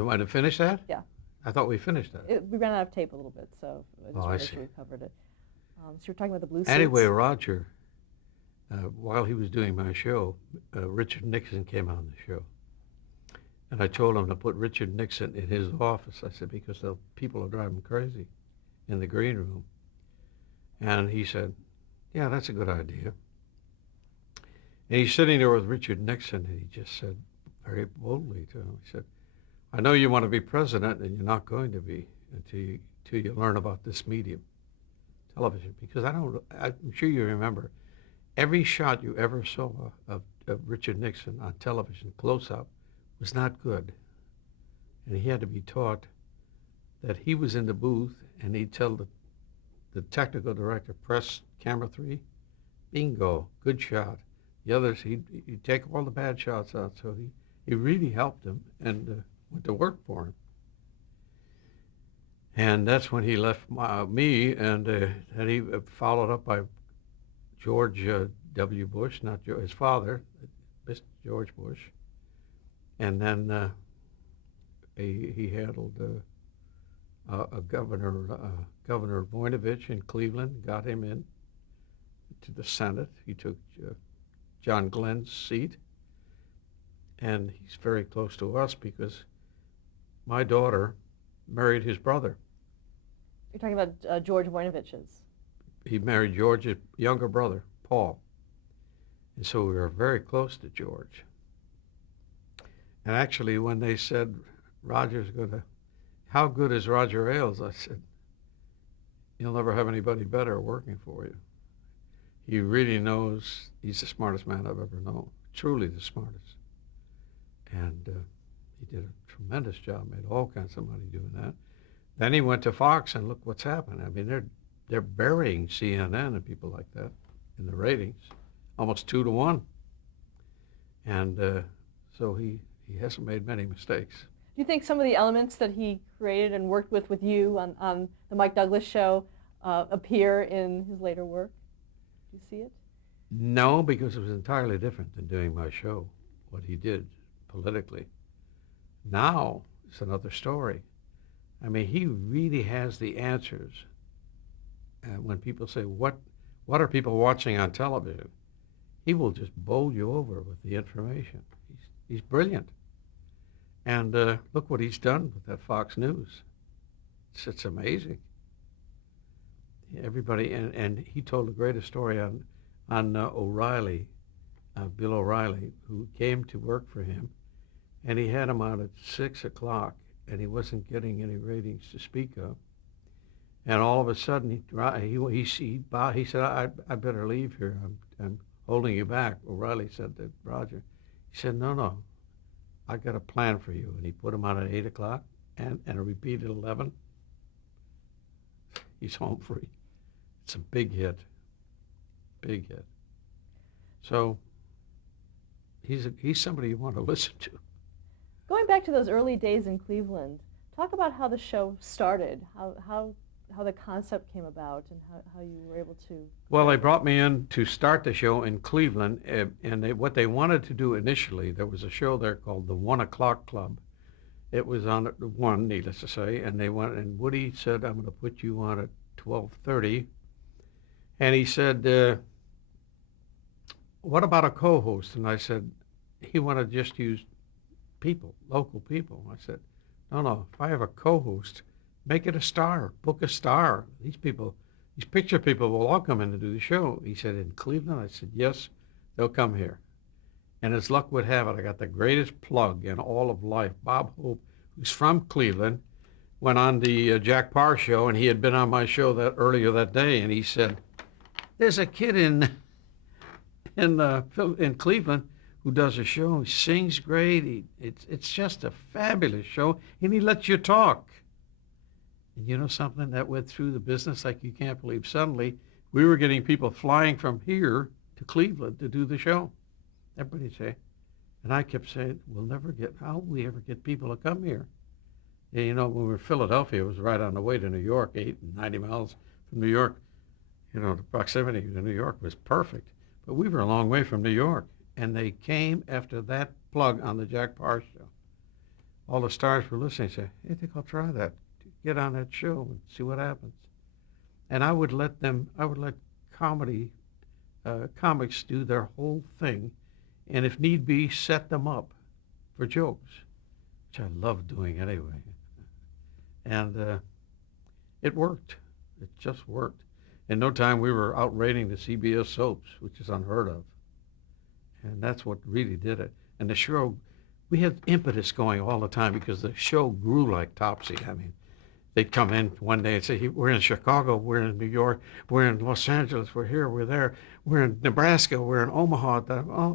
You want to finish that? Yeah. I thought we finished that. We ran out of tape a little bit, so I just Oh, I want to make see. sure we covered it. So you're talking about the blue Anyway, suits? Roger, while he was doing my show, Richard Nixon came on the show. And I told him to put Richard Nixon in his office. I said, because the people are driving crazy in the green room. And he said, yeah, that's a good idea. And he's sitting there with Richard Nixon, and he just said very boldly to him, he said, I know you want to be president, and you're not going to be until you learn about this medium, television. Because I'm sure you remember, every shot you ever saw of Richard Nixon on television, close-up, was not good. And he had to be taught that he was in the booth, and he'd tell the technical director, press camera 3, bingo, good shot. The others, he'd take all the bad shots out. So he really helped him and went to work for him. And that's when he left me, and he followed up by George W. Bush, not his father, Mr. George Bush. And then he handled Governor Voinovich in Cleveland, got him in to the Senate. He took John Glenn's seat, and he's very close to us because my daughter married his brother. You're talking about George Voinovich's. He married George's younger brother, Paul. And so we were very close to George. And actually, when they said, Roger's going to, how good is Roger Ailes? I said, you'll never have anybody better working for you. He really knows, he's the smartest man I've ever known, truly the smartest. And he did a tremendous job, made all kinds of money doing that. Then he went to Fox, and look what's happened. I mean, they're burying CNN and people like that in the ratings, almost 2-1. And so he hasn't made many mistakes. Do you think some of the elements that he created and worked with you on the Mike Douglas show appear in his later work? Do you see it? No, because it was entirely different than doing my show, what he did politically. Now it's another story. I mean, he really has the answers. And when people say, what are people watching on television? He will just bowl you over with the information. He's brilliant. And look what he's done with that Fox News. It's amazing. Everybody, and he told the greatest story on O'Reilly, Bill O'Reilly, who came to work for him, and he had him on at 6 o'clock, and he wasn't getting any ratings to speak of. And all of a sudden, he said, I better leave here. I'm holding you back. O'Reilly said to Roger. He said, no, I got a plan for you. And he put him on at 8 o'clock and a repeat at 11. He's home free. It's a big hit. Big hit. So he's somebody you want to listen to. Going back to those early days in Cleveland, talk about how the show started, how the concept came about, and how you were able to... Well, they brought me in to start the show in Cleveland, and what they wanted to do initially, there was a show there called the 1 O'Clock Club. It was on at 1, needless to say, and Woody said, I'm going to put you on at 12:30. And he said, what about a co-host? And I said, he wanted to just use people, local people. I said, no, if I have a co-host, make it a star, book a star. These picture people will all come in to do the show. He said, in Cleveland? I said, yes, they'll come here. And as luck would have it, I got the greatest plug in all of life. Bob Hope, who's from Cleveland, went on the Jack Parr show, and he had been on my show earlier that day, and he said, there's a kid in Cleveland who does a show. He sings great. It's just a fabulous show, and he lets you talk. And you know something? That went through the business like you can't believe. Suddenly, we were getting people flying from here to Cleveland to do the show. Everybody say, and I kept saying, how will we ever get people to come here? And, you know, when we were in Philadelphia, it was right on the way to New York, 90 miles from New York. You know, the proximity to New York was perfect. But we were a long way from New York. And they came after that plug on the Jack Parr show. all the stars were listening. Say, hey, I think I'll try that. Get on that show and see what happens. And I would let comedy, comics do their whole thing, and if need be, set them up for jokes, which I love doing anyway. And it worked. It just worked. In no time, we were outrating the CBS soaps, which is unheard of. And that's what really did it. And the show, we had impetus going all the time because the show grew like Topsy. I mean, they'd come in one day and say, we're in Chicago, we're in New York, we're in Los Angeles, we're here, we're there, we're in Nebraska, we're in Omaha.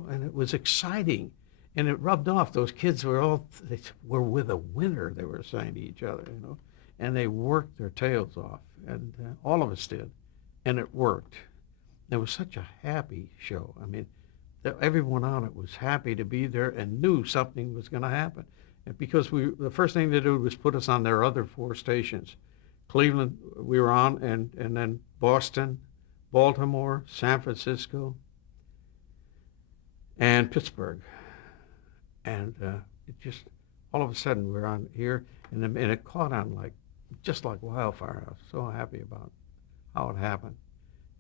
And it was exciting. And it rubbed off. Those kids they were with a winner, they were saying to each other, and they worked their tails off. And all of us did. And it worked. It was such a happy show. I mean, everyone on it was happy to be there and knew something was going to happen. And because the first thing they did was put us on their other 4 stations. Cleveland, we were on, and then Boston, Baltimore, San Francisco, and Pittsburgh. And it just, all of a sudden, we're on here, and it caught on just like wildfire. I was so happy about how it happened.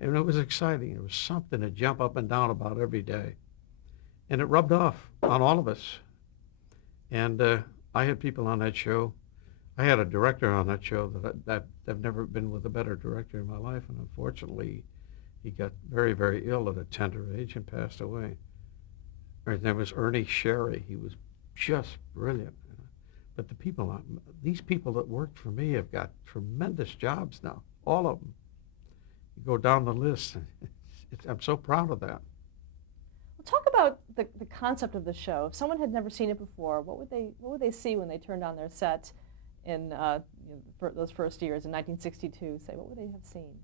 And it was exciting. It was something to jump up and down about every day. And it rubbed off on all of us. And I had people on that show. I had a director on that show that I've never been with a better director in my life. And unfortunately, he got very, very ill at a tender age and passed away. His name was Ernie Sherry. He was just brilliant. But these people that worked for me have got tremendous jobs now, all of them. You go down the list. I'm so proud of that. Well, talk about the concept of the show. If someone had never seen it before, what would they see when they turned on their set in for those first years in 1962? Say, what would they have seen?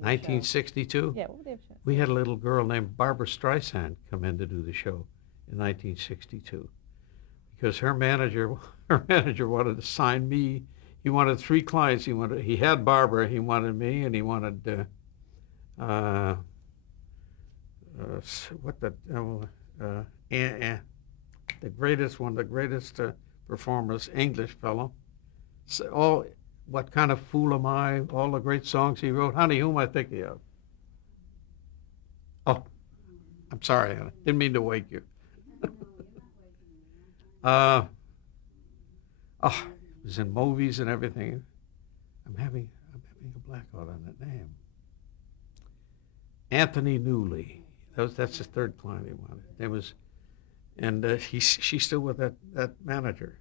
1962? Yeah, what would they have seen? We had a little girl named Barbara Streisand come in to do the show in 1962 because her manager wanted to sign me. He wanted 3 clients. He had Barbara, he wanted me, and he wanted the greatest performers, English fellow. So What Kind of Fool Am I? All the great songs he wrote. Honey, who am I thinking of? Oh, I'm sorry, Anna. Didn't mean to wake you. It was in movies and everything. I'm having a blackout on that name. Anthony Newley. That's his 3rd client he wanted. It was, and she's still with that manager.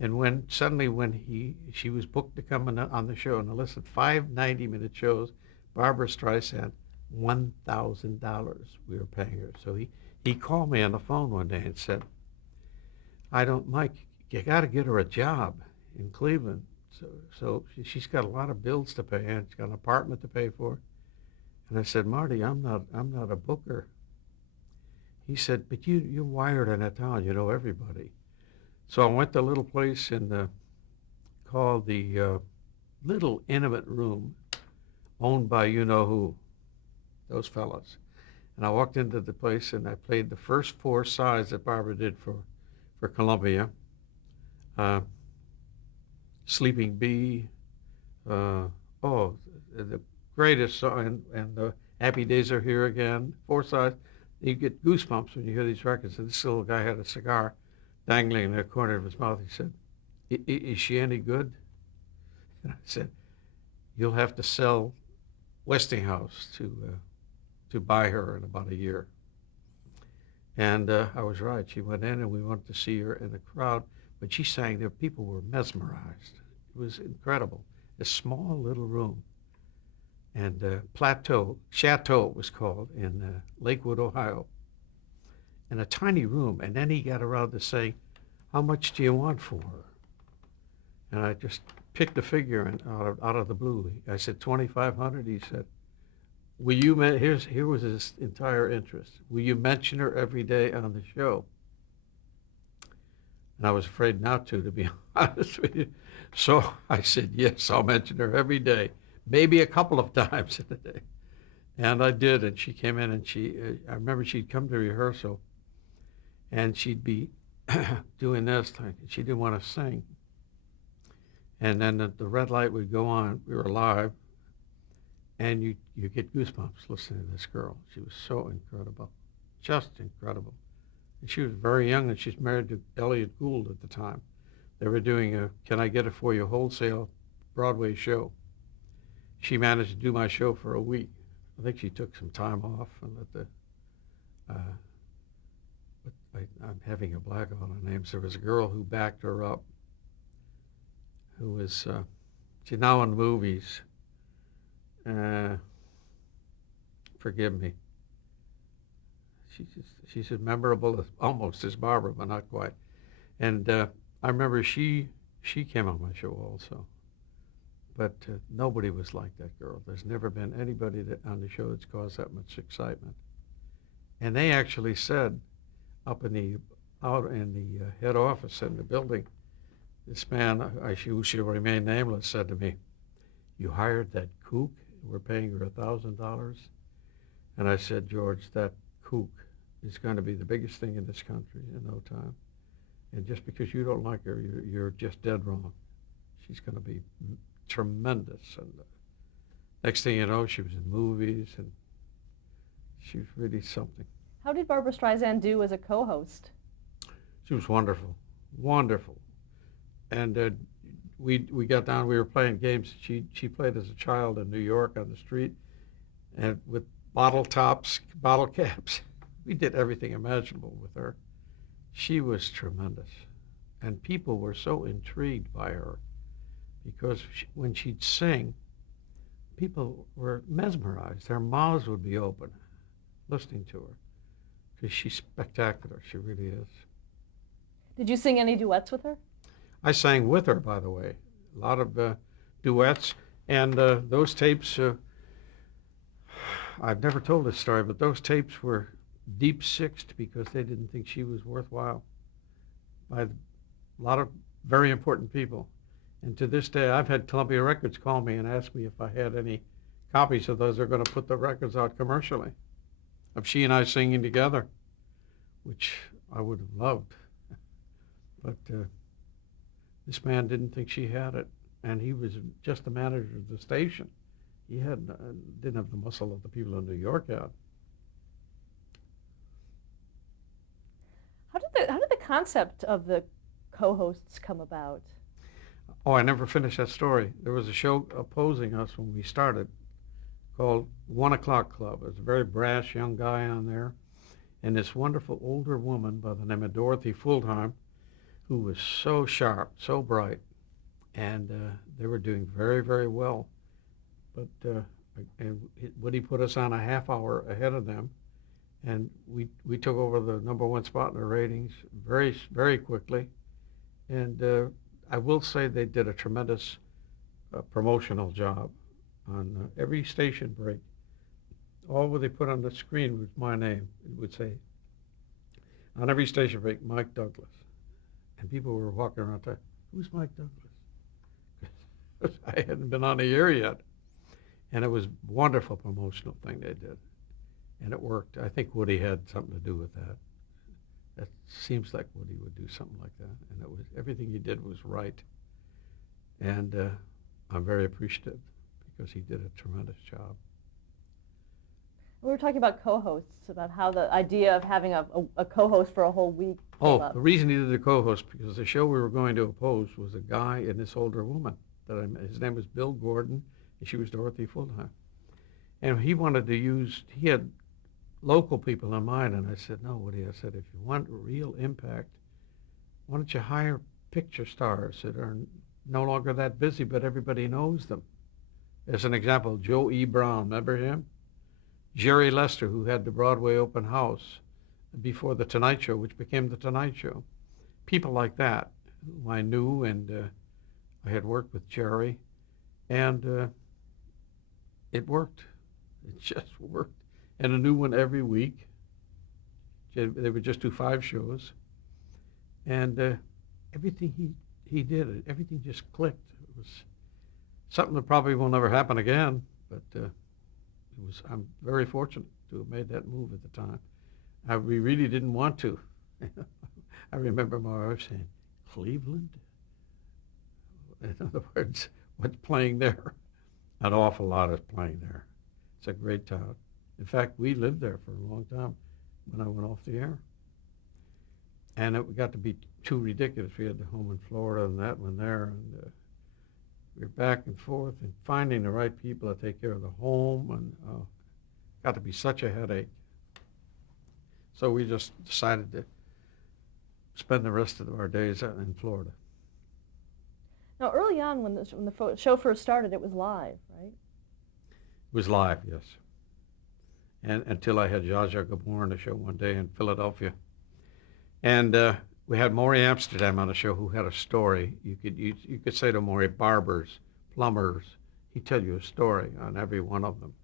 And when she was booked to come on the show, and listen, 5 90-minute shows, Barbara Streisand, $1,000 we were paying her. So he called me on the phone one day and said, Mike, you got to get her a job in Cleveland. So she's got a lot of bills to pay, and she's got an apartment to pay for. And I said, Marty, I'm not a booker. He said, but you're wired in that town, you know everybody. So I went to a little place called the Little Intimate Room, owned by you-know-who, those fellas. And I walked into the place, and I played the first 4 sides that Barbara did for Columbia. Sleeping Bee, the greatest song, and Happy Days Are Here Again, 4 sides. You get goosebumps when you hear these records. And this little guy had a cigar dangling in the corner of his mouth. He said, is she any good? And I said, you'll have to sell Westinghouse to buy her in about a year. And I was right. She went in, and we went to see her in the crowd. But she sang there. People were mesmerized. It was incredible. A small little room. And Chateau it was called, in Lakewood, Ohio. In a tiny room. And then he got around to saying, how much do you want for her? And I just picked a figure out of the blue. I said, $2,500. He said, here was his entire interest. Will you mention her every day on the show? And I was afraid not to be honest with you. So I said, yes, I'll mention her every day, maybe a couple of times in a day. And I did, and she came in, and I remember she'd come to rehearsal, and she'd be doing this. She didn't want to sing. And then the red light would go on. We were live, and you get goosebumps listening to this girl. She was so incredible, just incredible. And she was very young, and she's married to Elliot Gould at the time. They were doing a Can I Get It For You wholesale Broadway show. She managed to do my show for a week. I think she took some time off and let the, I'm having a blackout on names. There was a girl who backed her up, who was, she's now in movies. Forgive me. She's as memorable as almost as Barbara, but not quite. And I remember she came on my show also. But nobody was like that girl. There's never been anybody on the show that's caused that much excitement. And they actually said, out in the head office in the building, this man, who should remain nameless, said to me, "You hired that kook? We're paying her $1,000." And I said, "George, that kook is going to be the biggest thing in this country in no time. And just because you don't like her, you're just dead wrong. She's going to be tremendous." And next thing you know, she was in movies, and she was really something. How did Barbara Streisand do as a co-host? She was wonderful, wonderful. And we got down, we were playing games. She played as a child in New York on the street, and with bottle tops, bottle caps. We did everything imaginable with her. She was tremendous. And people were so intrigued by her because when she'd sing, people were mesmerized. Their mouths would be open listening to her because she's spectacular. She really is. Did you sing any duets with her? I sang with her, by the way, a lot of duets. And those tapes, I've never told this story, but those tapes were deep sixed because they didn't think she was worthwhile by a lot of very important people. And to this day, I've had Columbia Records call me and ask me if I had any copies of those. They're going to put the records out commercially of she and I singing together, which I would have loved. But this man didn't think she had it, and he was just the manager of the station. He didn't have the muscle that the people in New York had. How did the concept of the co-hosts come about? Oh, I never finished that story. There was a show opposing us when we started called 1 O'Clock Club. There was a very brash young guy on there, and this wonderful older woman by the name of Dorothy Fuldheim, who was so sharp, so bright, and they were doing very, very well. But Woody put us on a half hour ahead of them, and we took over the #1 spot in the ratings very, very quickly. And I will say they did a tremendous promotional job on every station break. All what they put on the screen was my name. It would say, on every station break, Mike Douglas. And people were walking around saying, "Who's Mike Douglas?" I hadn't been on the air yet. And it was a wonderful promotional thing they did. And it worked. I think Woody had something to do with that. That seems like Woody would do something like that. And it was everything he did was right. And I'm very appreciative because he did a tremendous job. We were talking about co-hosts, about how the idea of having a co-host for a whole week came up. The reason he did the co-host, because the show we were going to oppose was a guy and this older woman. His name was Bill Gordon, and she was Dorothy Fuldheim. And he wanted to he had local people in mind, and I said, "No, Woody," I said, "if you want real impact, why don't you hire picture stars that are no longer that busy, but everybody knows them?" As an example, Joe E. Brown, remember him? Jerry Lester, who had the Broadway open house before The Tonight Show, which became The Tonight Show. People like that, who I knew, and I had worked with Jerry, and it worked. It just worked. And a new one every week. They would just do 5 shows. And everything he did, everything just clicked. It was something that probably will never happen again, but I'm very fortunate to have made that move at the time. We really didn't want to. I remember my wife saying, Cleveland? In other words, what's playing there? An awful lot is playing there. It's a great town. In fact, we lived there for a long time when I went off the air. And it got to be too ridiculous. We had the home in Florida and that one there. And we were back and forth and finding the right people to take care of the home. And got to be such a headache. So we just decided to spend the rest of our days out in Florida. Now, early on, when the show first started, it was live, right? It was live, yes. And until I had Zsa Zsa Gabor on the show one day in Philadelphia. And we had Maury Amsterdam on the show who had a story. You could say to Maury, barbers, plumbers, he'd tell you a story on every one of them.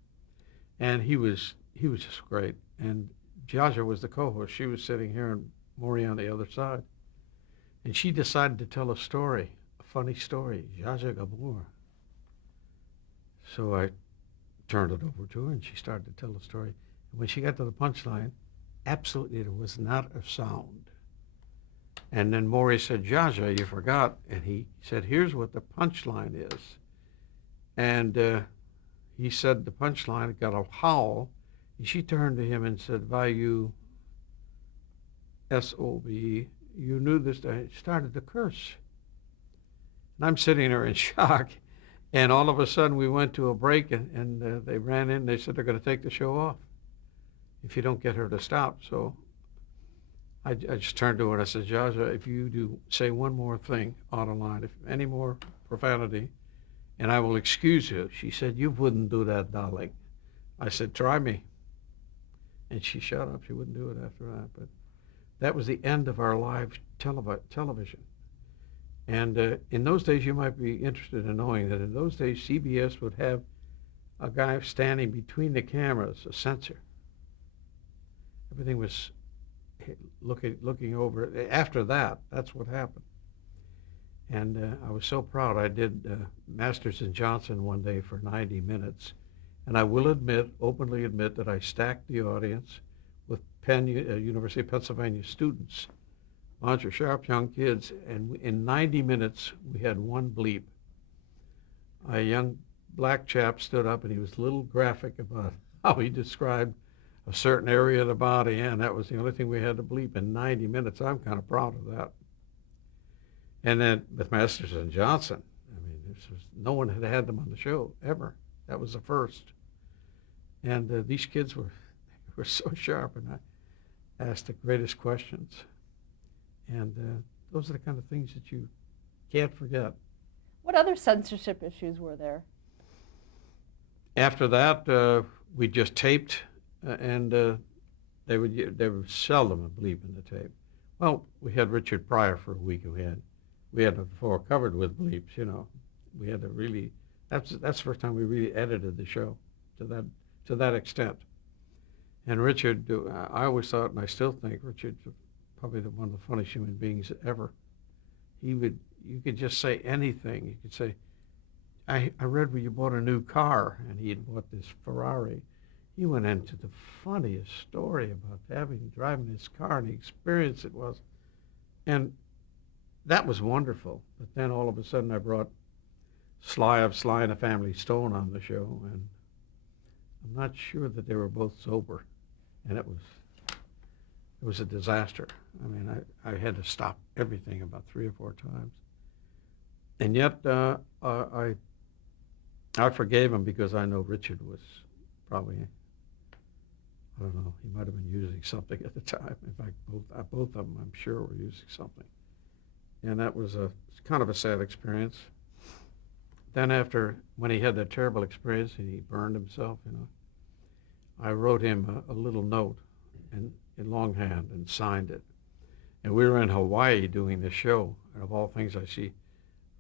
And he was just great. And Zsa Zsa was the co-host. She was sitting here and Maury on the other side. And she decided to tell a story, a funny story, Zsa Zsa Gabor. So I turned it over to her and she started to tell the story. And when she got to the punchline, absolutely there was not a sound. And then Maury said, Zsa Zsa, you forgot. And he said, here's what the punchline is. And he said the punchline, got a howl. And she turned to him and said, Vayu S-O-B, you knew this. I started to curse. And I'm sitting there in shock. And all of a sudden we went to a break and they ran in. They said they're going to take the show off if you don't get her to stop. So I just turned to her and I said, Zsa Zsa, if you do say one more thing out of line, if any more profanity, and I will excuse you. She said, you wouldn't do that, darling. I said, try me. And she shut up. She wouldn't do it after that. But that was the end of our live television. And in those days, you might be interested in knowing that in those days, CBS would have a guy standing between the cameras, a censor. Everything was looking over. After that, that's what happened. And I was so proud. I did Masters and Johnson one day for 90 minutes. And I will openly admit that I stacked the audience with University of Pennsylvania students, bunch of sharp young kids, and in 90 minutes we had one bleep. A young black chap stood up and he was a little graphic about how he described a certain area of the body, and that was the only thing we had to bleep in 90 minutes. I'm kind of proud of that. And then with Masters and Johnson, I mean, no one had them on the show ever. That was the first. And these kids were so sharp, and I asked the greatest questions. And those are the kind of things that you can't forget. What other censorship issues were there? After that, we just taped, and they would seldom bleep in the tape. Well, we had Richard Pryor for a week, and we had the floor covered with bleeps. You know, we had to really. That's the first time we really edited the show to that extent. And Richard, I always thought, and I still think, Richard's probably one of the funniest human beings ever. You could just say anything. You could say, I read where you bought a new car, and he had bought this Ferrari. He went into the funniest story about driving this car and the experience it was. And that was wonderful. But then all of a sudden I brought Sly of Sly and the Family Stone on the show, and I'm not sure that they were both sober. And it was a disaster. I mean, I had to stop everything about 3 or 4 times. And yet I forgave him because I know Richard was probably, I don't know, he might have been using something at the time. In fact, both of them, I'm sure, were using something. And that was kind of a sad experience. Then when he had that terrible experience and he burned himself, I wrote him a little note in longhand and signed it. And we were in Hawaii doing the show, and of all things I see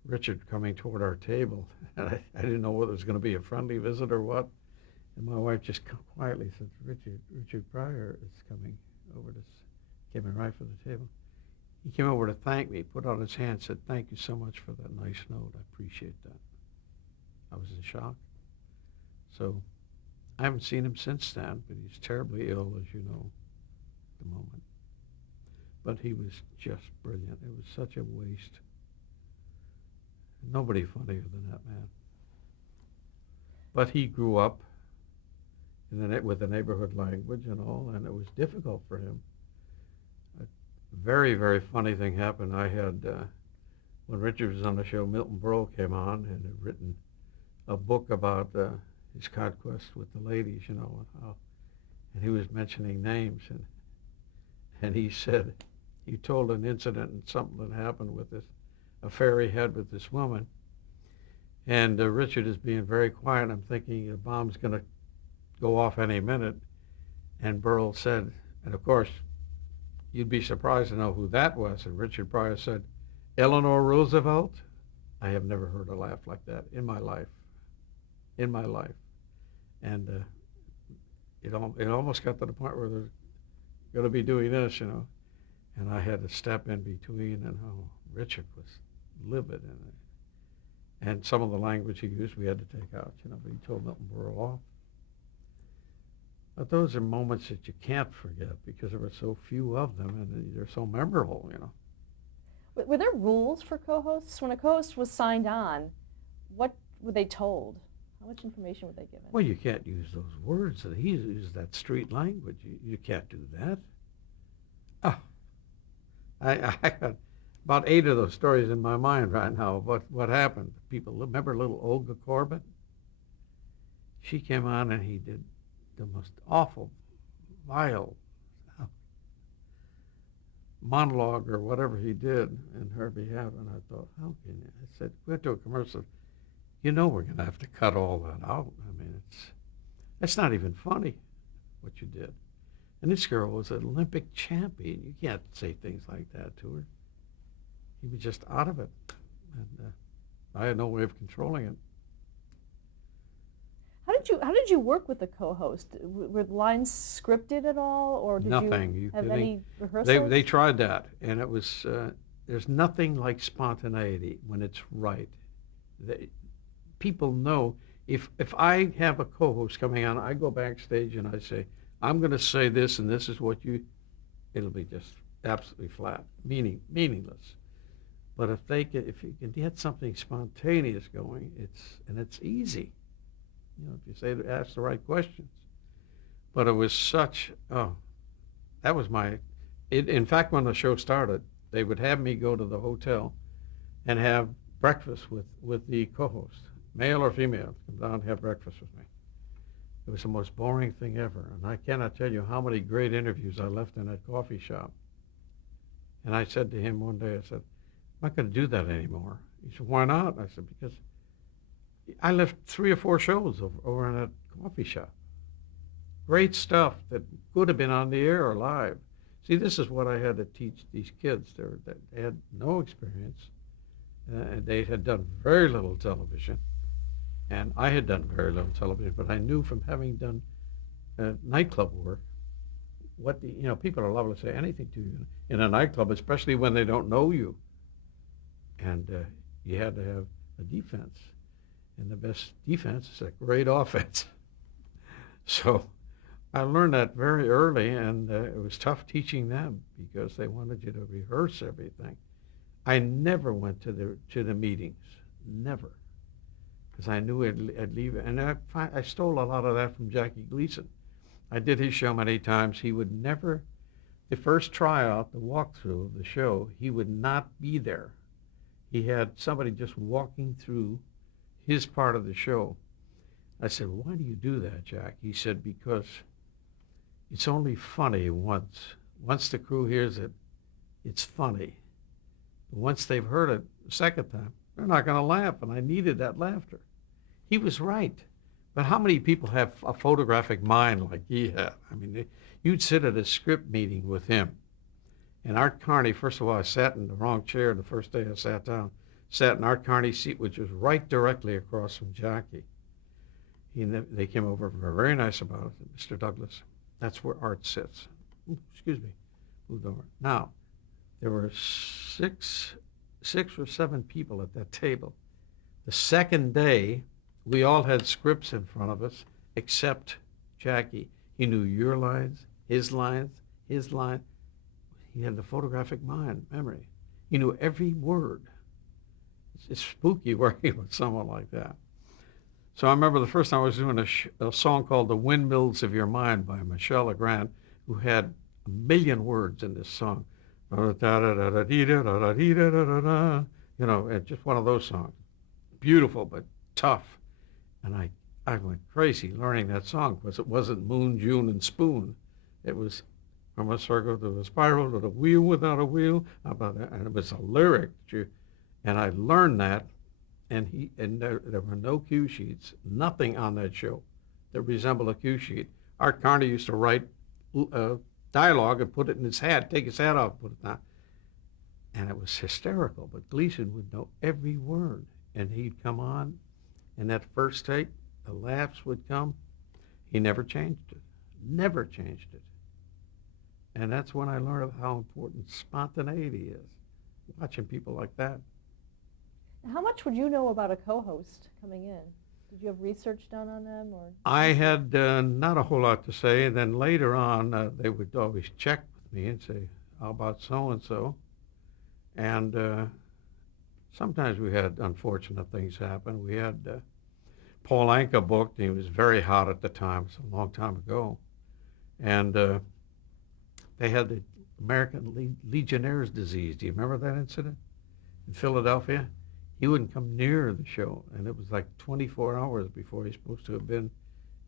Richard coming toward our table, and I didn't know whether it was going to be a friendly visit or what. And my wife just quietly said, Richard Pryor is coming over to, came in right for the table. He came over to thank me, put out his hand, said, thank you so much for that nice note. I appreciate that. I was in shock. So I haven't seen him since then, but he's terribly ill, as you know, at the moment. but he was just brilliant. It was such a waste. Nobody funnier than that man. But he grew up with the neighborhood language and all, and it was difficult for him. A very, very funny thing happened. I had, when Richard was on the show, Milton Berle came on and had written a book about his conquest with the ladies, and how, and he was mentioning names, and he said, he told an incident and something that happened with this affair he had with this woman, and Richard is being very quiet. I'm thinking a bomb's going to go off any minute, and Berle said, and of course, you'd be surprised to know who that was, and Richard Pryor said, Eleanor Roosevelt. I have never heard a laugh like that in my life. In my life. And it almost got to the point where they're going to be doing this, and I had to step in between, and Richard was livid, and some of the language he used we had to take out, but he told Milton Berle off. But those are moments that you can't forget because there were so few of them, and they're so memorable, Were there rules for co-hosts? When a co-host was signed on, what were they told? How much information were they given? Well, you can't use those words. He used that street language. You can't do that. Oh, I got about 8 of those stories in my mind right now about what happened. People remember little Olga Corbett? She came on and he did the most awful, vile monologue or whatever he did in her behalf, and I thought, how can you? I said, we went to a commercial. We're going to have to cut all that out. I mean, that's not even funny what you did. And this girl was an Olympic champion. You can't say things like that to her. He was just out of it, and I had no way of controlling it. How did you work with the co-host? Were the lines scripted at all, or did Nothing. you have any rehearsals? They tried that, and it was there's nothing like spontaneity when it's right. People know if I have a co-host coming on, I go backstage and I say, I'm going to say this, and this is what it'll be just absolutely flat, meaningless. But if you can get something spontaneous going, it's easy. If you ask the right questions. But it was that was in fact, when the show started, they would have me go to the hotel and have breakfast with the co-host, male or female, come down and have breakfast with me. It was the most boring thing ever, and I cannot tell you how many great interviews I left in that coffee shop. And I said to him one day, I said, I'm not going to do that anymore. He said, why not? I said, because I left 3 or 4 shows over in that coffee shop. Great stuff that could have been on the air or live. See, this is what I had to teach these kids. They had no experience. They had done very little television. And I had done very little television, but I knew from having done nightclub work, people are liable to say anything to you in a nightclub, especially when they don't know you. And you had to have a defense. And the best defense is a great offense. So I learned that very early, and it was tough teaching them because they wanted you to rehearse everything. I never went to the meetings, never, because I knew I'd leave it. And I stole a lot of that from Jackie Gleason. I did his show many times. He would never, the first tryout, the walkthrough of the show, he would not be there. He had somebody just walking through his part of the show. I said, why do you do that, Jack? He said, because it's only funny once. Once the crew hears it, it's funny. But once they've heard it the second time, they're not going to laugh, and I needed that laughter. He was right. But how many people have a photographic mind like he had? I mean, you'd sit at a script meeting with him. And Art Carney, first of all, I sat in the wrong chair the first day I sat down. Sat in Art Carney's seat, which was right directly across from Jackie. They came over, were very nice about it. Mr. Douglas, that's where Art sits. Ooh, excuse me, moved over. Now, there were 6 or 7 people at that table. The second day, we all had scripts in front of us, except Jackie. He knew your lines, his lines, his line. he had the photographic memory. He knew every word. It's spooky working with someone like that. So I remember the first time I was doing a song called "The Windmills of Your Mind" by Michel Legrand, who had 1 million words in this song. You know, and just one of those songs. Beautiful, but tough. And I went crazy learning that song because it wasn't Moon, June, and Spoon. It was from a circle to a spiral to the wheel without a wheel. And it was a lyric. And I learned that, and there were no cue sheets, nothing on that show that resembled a cue sheet. Art Carney used to write dialogue and put it in his hat, take his hat off, put it down. And it was hysterical, but Gleason would know every word. And he'd come on, and that first take, the laughs would come. He never changed it, never changed it. And that's when I learned how important spontaneity is, watching people like that. How much would you know about a co-host coming in? Did you have research done on them, or? I had not a whole lot to say, and then later on, they would always check with me and say, how about so-and-so? And sometimes we had unfortunate things happen. We had Paul Anka booked, and he was very hot at the time. It's a long time ago. And they had the American Legionnaire's disease. Do you remember that incident in Philadelphia? He wouldn't come near the show, and it was like 24 hours before he's supposed to have been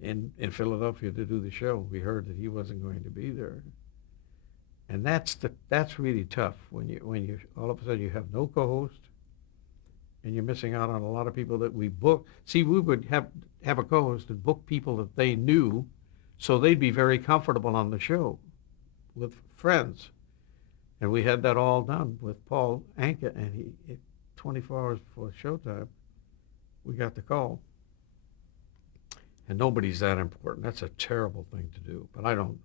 in Philadelphia to do the show. We heard that he wasn't going to be there. And that's really tough when you all of a sudden you have no co-host, and you're missing out on a lot of people that we book. See, we would have a co-host and book people that they knew, so they'd be very comfortable on the show with friends. And we had that all done with Paul Anka, and 24 hours before showtime, we got the call. And nobody's that important. That's a terrible thing to do. But I don't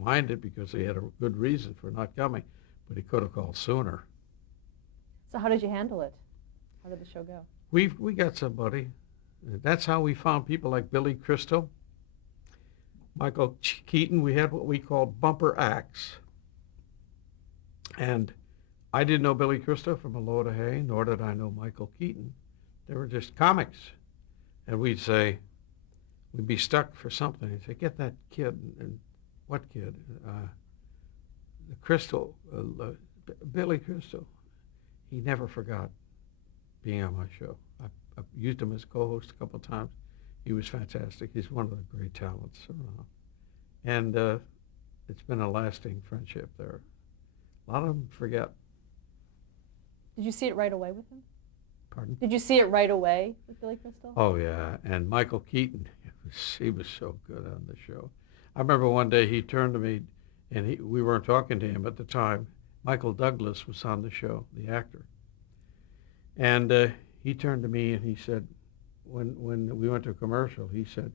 mind it because he had a good reason for not coming. But he could have called sooner. So how did you handle it? How did the show go? We got somebody. That's how we found people like Billy Crystal, Michael Keaton. We had what we called bumper acts. And I didn't know Billy Crystal from a load of hay, nor did I know Michael Keaton. They were just comics. And we'd be stuck for something. He'd say, get that kid. And what kid? The Crystal, Billy Crystal. He never forgot being on my show. I've used him as co-host a couple of times. He was fantastic. He's one of the great talents. And it's been a lasting friendship there. A lot of them forget. Did you see it right away with him? Pardon? Did you see it right away with Billy Crystal? Oh, yeah. And Michael Keaton, he was so good on the show. I remember one day he turned to me, and we weren't talking to him at the time. Michael Douglas was on the show, the actor. And he turned to me and he said, when we went to a commercial, he said,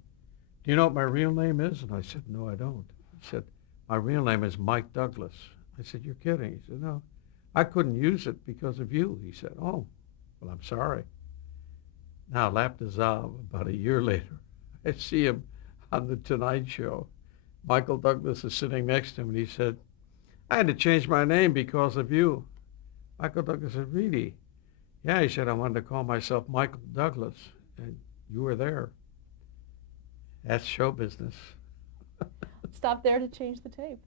do you know what my real name is? And I said, no, I don't. He said, my real name is Mike Douglas. I said, you're kidding. He said, no, I couldn't use it because of you. He said, oh, well, I'm sorry. Now, Lap Dizab, about a year later, I see him on the Tonight Show. Michael Douglas is sitting next to him, and he said, I had to change my name because of you. Michael Douglas said, really? Yeah, he said, I wanted to call myself Michael Douglas, and you were there. That's show business. Stop there to change the tape.